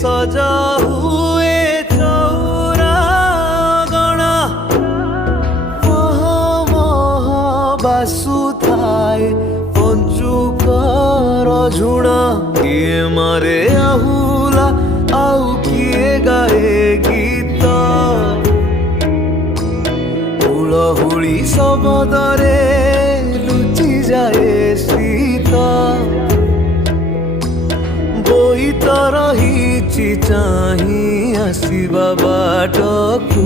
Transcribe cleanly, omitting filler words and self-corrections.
सजा हुए चौरा गणा मह मह बासुथाए पंचुकर झुणा किए मारे आहुला आउ किए गाए गीत हुलहुली शब्दरे लुचि जाए शीत बोई तो रही चाही आसवा बाटकू